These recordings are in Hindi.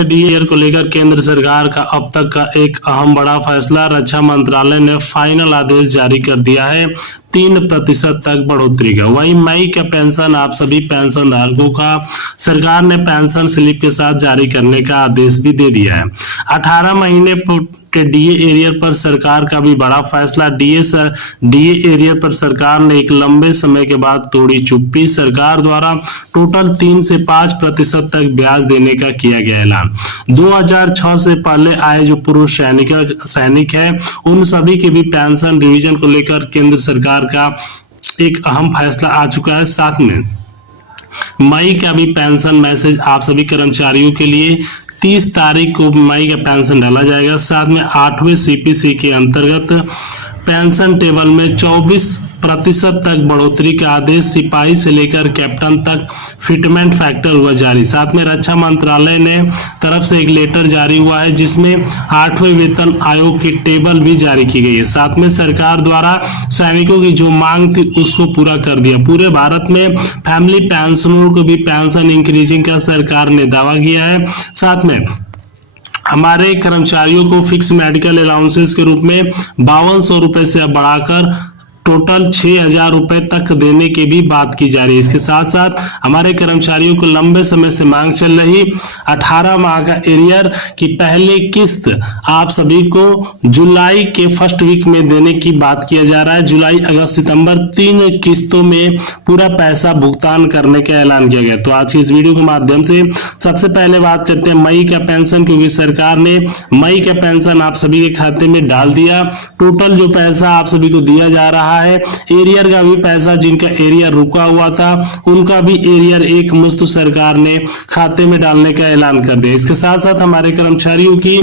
डीए को लेकर केंद्र सरकार का अब तक का एक अहम बड़ा फैसला। रक्षा मंत्रालय ने फाइनल आदेश जारी कर दिया है 3% तक बढ़ोतरी का। वहीं मई का पेंशन आप सभी पेंशन धारकों का सरकार ने पेंशन स्लिप के साथ जारी करने का आदेश भी दे दिया है। 18 महीने के डीए एरियर पर सरकार का भी बड़ा फैसला। डीए एरियर पर सरकार ने एक लंबे समय के बाद तोड़ी चुप्पी। सरकार द्वारा टोटल 3 से 5% तक ब्याज देने का किया गया ऐलान। 2006 से पहले आए जो पूर्व सैनिक है उन सभी के भी पेंशन रिवीजन को लेकर केंद्र सरकार का एक अहम फैसला आ चुका है। साथ में मई का भी पेंशन मैसेज आप सभी कर्मचारियों के लिए 30 तारीख को मई का पेंशन डाला जाएगा। साथ में 8वें सीपीसी के अंतर्गत पेंशन टेबल में 24% तक बढ़ोतरी का आदेश। सिपाही से लेकर कैप्टन तक फिटमेंट फैक्टर हुआ जारी। साथ में रक्षा मंत्रालय ने तरफ से एक लेटर जारी हुआ है जिसमें 8वें वेतन आयोग की टेबल भी जारी की गई है। साथ में सरकार द्वारा सैनिकों की जो मांग थी उसको पूरा कर दिया। पूरे भारत में फैमिली पेंशनरों को भी पेंशन इंक्रीजिंग का सरकार ने दावा किया है। साथ में हमारे कर्मचारियों को फिक्स मेडिकल अलाउंसेस के रूप में 5200 रुपए से अब बढ़ाकर टोटल 6000 रुपए तक देने की भी बात की जा रही है। इसके साथ साथ हमारे कर्मचारियों को लंबे समय से मांग चल रही 18 माह का एरियर की पहली किस्त आप सभी को जुलाई के फर्स्ट वीक में देने की बात किया जा रहा है। जुलाई, अगस्त, सितंबर 3 किस्तों में पूरा पैसा भुगतान करने का ऐलान किया गया। तो आज की इस वीडियो के माध्यम से सबसे पहले बात करते हैं मई का पेंशन, क्योंकि सरकार ने मई का पेंशन आप सभी के खाते में डाल दिया। टोटल जो पैसा आप सभी को दिया जा रहा है, एरियर का भी पैसा, जिनका एरियर रुका हुआ था उनका भी एरियर एक मुश्त सरकार ने खाते में डालने का ऐलान कर दिया। इसके साथ साथ हमारे कर्मचारियों की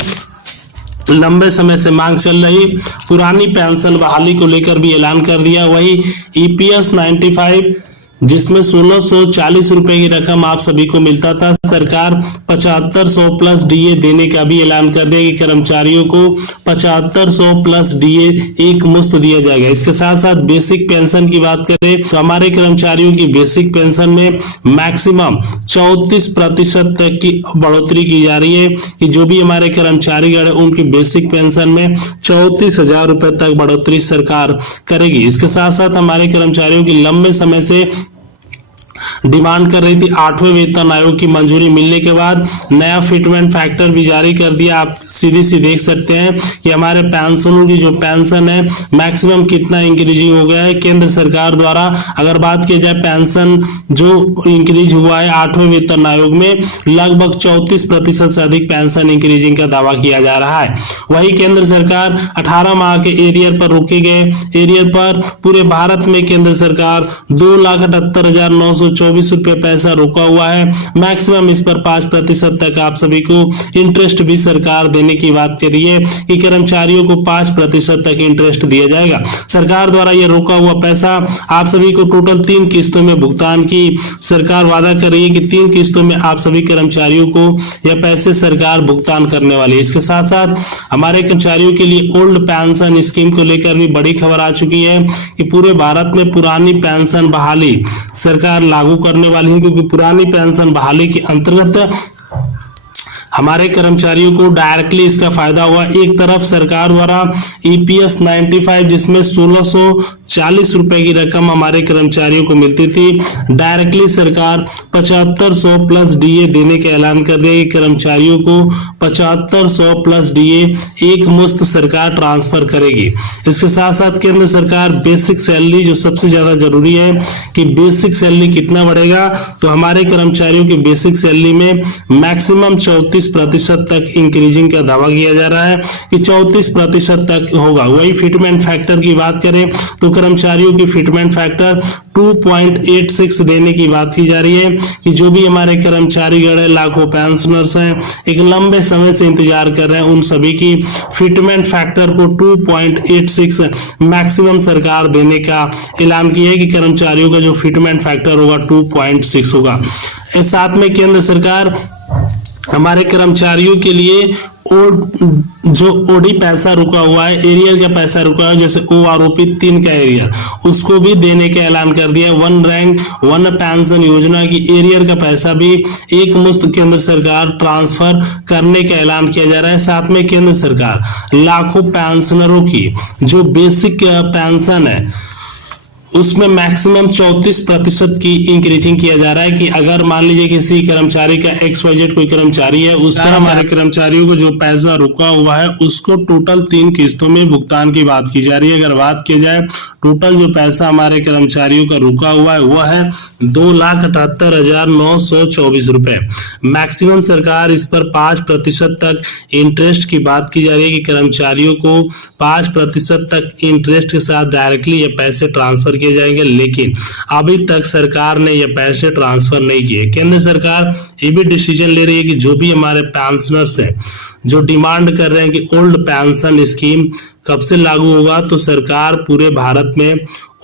लंबे समय से मांग चल रही पुरानी पेंशन बहाली को लेकर भी ऐलान कर दिया। वही ईपीएस 95 जिसमें 1640 रुपए की रकम आप सभी को मिलता था, सरकार 7500 प्लस डीए देने का भी ऐलान कर दिया कि कर्मचारियों को 7500 प्लस डीए एक मुश्त दिया जाएगा। इसके साथ साथ बेसिक पेंशन की बात करें तो हमारे कर्मचारियों की बेसिक पेंशन में मैक्सिमम 34% तक की बढ़ोतरी की जा रही है कि जो भी हमारे कर्मचारीगण है उनकी बेसिक पेंशन में 34,000 रुपए तक बढ़ोतरी सरकार करेगी। इसके साथ साथ हमारे कर्मचारियों की लंबे समय से डिमांड कर रही थी 8वें वेतन आयोग की मंजूरी मिलने के बाद नया फिटमेंट फैक्टर भी जारी कर दिया। आप सीधी सी देख सकते हैं कि हमारे पेंशनों की जो पेंशन है मैक्सिमम कितना इंक्रीजिंग हो गया है केंद्र सरकार द्वारा। अगर बात की जाए पेंशन जो इंक्रीज हुआ है 8वें वेतन आयोग में, लगभग 34% से अधिक पेंशन इंक्रीजिंग का दावा किया जा रहा है। वही केंद्र सरकार 18 माह के एरियर पर रोके गए एरियर पर पूरे भारत में केंद्र सरकार 2,78,924 रुपये पैसा रुका हुआ है। मैक्सिमम इस पर 5% तक आप सभी को इंटरेस्ट भी सरकार देने की बात कर रही है कि कर्मचारियों को 5% तक इंटरेस्ट दिया जाएगा। सरकार द्वारा यह रुका हुआ पैसा आप सभी को टोटल 3 किस्तों में भुगतान की सरकार वादा कर रही है कि 3 किस्तों में आप सभी कर्मचारियों को यह पैसे सरकार भुगतान करने वाली है। इसके साथ साथ हमारे कर्मचारियों के लिए ओल्ड पेंशन स्कीम को लेकर भी बड़ी खबर आ चुकी है कि पूरे भारत में पुरानी पेंशन बहाली सरकार लागू करने वाली है, क्योंकि पुरानी पेंशन बहाली के अंतर्गत हमारे कर्मचारियों को डायरेक्टली इसका फायदा हुआ। एक तरफ सरकार द्वारा ईपीएस 95 जिसमें 1640 रुपए की रकम हमारे कर्मचारियों को मिलती थी, डायरेक्टली सरकार 7500 प्लस डीए देने का ऐलान कर रही है। कर्मचारियों को 7500 प्लस डीए एक मुश्त सरकार ट्रांसफर करेगी। इसके साथ साथ केंद्र सरकार बेसिक सैलरी, जो सबसे ज्यादा जरूरी है कि बेसिक सैलरी कितना बढ़ेगा, तो हमारे कर्मचारियों की बेसिक सैलरी में मैक्सिमम 34% तक इंक्रीजिंग का दावा किया जा रहा है कि 34% तक होगा। वही फिटमेंट फैक्टर की बात करें तो कर्मचारियों की फिटमेंट फैक्टर 2.86 देने की बात की जा रही है कि जो भी हमारे कर्मचारी गण है, लाखों पेंशनर्स हैं, एक लंबे समय से इंतजार कर रहे हैं, उन सभी की फिटमेंट फैक्टर को 2.86 मैक्सिमम सरकार देने का ऐलान किया है कि कर्मचारियों का जो फिटमेंट फैक्टर होगा 2.6 होगा। इस साथ में केंद्र सरकार हमारे कर्मचारियों के लिए जो ओडी पैसा रुका हुआ है, एरियर का पैसा रुका है, जैसे OROP 3 का एरियर, उसको भी देने का ऐलान कर दिया है। वन रैंक वन पेंशन योजना की एरियर का पैसा भी एक मुश्त केंद्र सरकार ट्रांसफर करने का ऐलान किया जा रहा है। साथ में केंद्र सरकार लाखों पेंशनरों की जो बेसिक पेंशन है उसमें मैक्सिमम 34% की इंक्रीजिंग किया जा रहा है कि अगर मान लीजिए किसी कर्मचारी का XYZ कोई कर्मचारी है, उस तरह हमारे कर्मचारियों को जो पैसा रुका हुआ है उसको टोटल 3 किस्तों में भुगतान की बात की जा रही है। अगर बात की जाए टोटल जो पैसा हमारे कर्मचारियों का रुका हुआ है वह है 2,78,924 रुपए। मैक्सिमम सरकार इस पर 5% तक इंटरेस्ट की बात की जा रही है कि कर्मचारियों को 5% तक इंटरेस्ट के साथ डायरेक्टली ये पैसे ट्रांसफर किए जाएंगे, लेकिन अभी तक सरकार ने ये पैसे ट्रांसफर नहीं किए। केंद्र सरकार ये भी डिसीजन ले रही है कि जो भी हमारे पेंशनर्स हैं जो डिमांड कर रहे हैं कि ओल्ड पेंशन स्कीम कब से लागू होगा, तो सरकार पूरे भारत में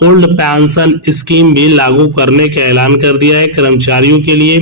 ओल्ड पेंशन स्कीम भी लागू करने का ऐलान कर दिया है। कर्मचारियों के लिए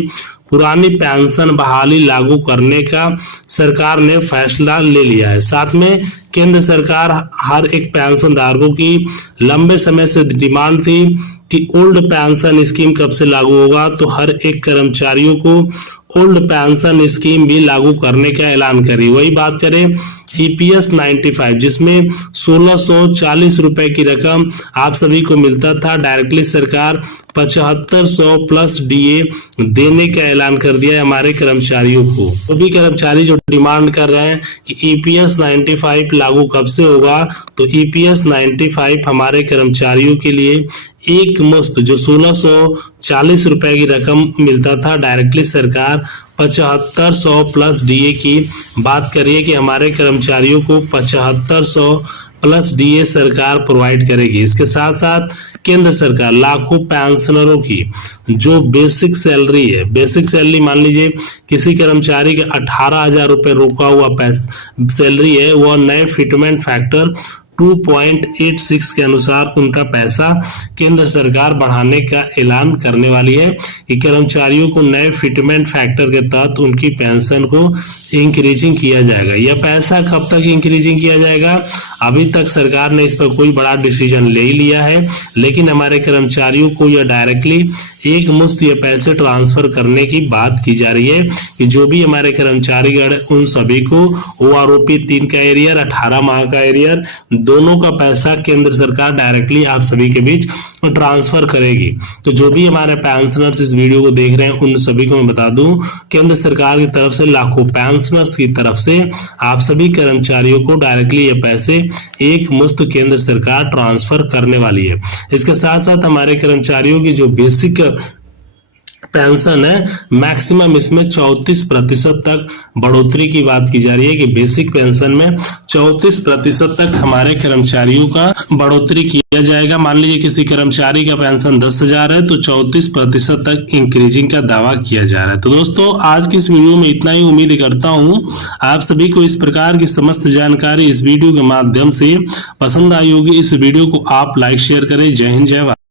पुरानी पेंशन बहाली लागू करने का सरकार ने फैसला ले लिया है। साथ में केंद्र सरकार हर एक पेंशन धारकों की लंबे समय से डिमांड थी कि ओल्ड पेंशन स्कीम कब से लागू होगा, तो हर एक कर्मचारियों को ओल्ड पेंशन स्कीम भी लागू करने का ऐलान करी। वही बात करें EPS 95 जिसमें 1640 रुपए की रकम आप सभी को मिलता था, डायरेक्टली सरकार 7500 प्लस DA देने का ऐलान कर दिया है हमारे कर्मचारियों को। तो भी कर्मचारी जो डिमांड कर रहे हैं कि EPS 95 लागू कब से होगा, तो EPS 95 हमारे कर्मचारियों के लिए एक मुश्त जो 1640 रुपए की रकम मिलता था, डायरेक्टली सरकार 7500 प्लस DA की बात करिए कि हमारे कर्मचारियों को 7500 प्लस DA सरकार प्रोवाइड करेगी। इसके साथ साथ केंद्र सरकार लाखों पेंशनरों की जो बेसिक सैलरी है, बेसिक सैलरी मान लीजिए किसी कर्मचारी के 18,000 रुपए रुका हुआ सैलरी है, वह नए फिटमेंट फैक्टर 2.86 के अनुसार उनका पैसा केंद्र सरकार बढ़ाने का ऐलान करने वाली है कि कर्मचारियों को नए फिटमेंट फैक्टर के तहत उनकी पेंशन को इंक्रीजिंग किया जाएगा। यह पैसा कब तक इंक्रीजिंग किया जाएगा, अभी तक सरकार ने इस पर कोई बड़ा डिसीजन ले ही लिया है, लेकिन हमारे कर्मचारियों को यह डायरेक्टली एक मुश्त ये पैसे ट्रांसफर करने की बात की जा रही है कि जो भी हमारे कर्मचारीगण उन सभी को OROP 3 का एरियर 18 माह का एरियर दोनों का पैसा केंद्र सरकार डायरेक्टली आप सभी के बीच ट्रांसफर करेगी। तो जो भी हमारे पेंशनर्स इस वीडियो को देख रहे हैं उन सभी को मैं बता दूं, केंद्र सरकार की तरफ से लाखों पेंशनर्स की तरफ से आप सभी कर्मचारियों को डायरेक्टली ये पैसे एक मुश्त केंद्र सरकार ट्रांसफर करने वाली है। इसके साथ साथ हमारे कर्मचारियों की जो बेसिक पेंशन है मैक्सिमम इसमें 34% तक बढ़ोतरी की बात की जा रही है कि बेसिक पेंशन में 34% तक हमारे कर्मचारियों का बढ़ोतरी किया जाएगा। मान लीजिए किसी कर्मचारी का पेंशन 10,000 है तो 34% तक इंक्रीजिंग का दावा किया जा रहा है। तो दोस्तों आज की इस वीडियो में इतना ही, उम्मीद करता हूं आप सभी को इस प्रकार की समस्त जानकारी इस वीडियो के माध्यम से पसंद आई होगी। इस वीडियो को आप लाइक शेयर करें। जय हिंद, जय भारत।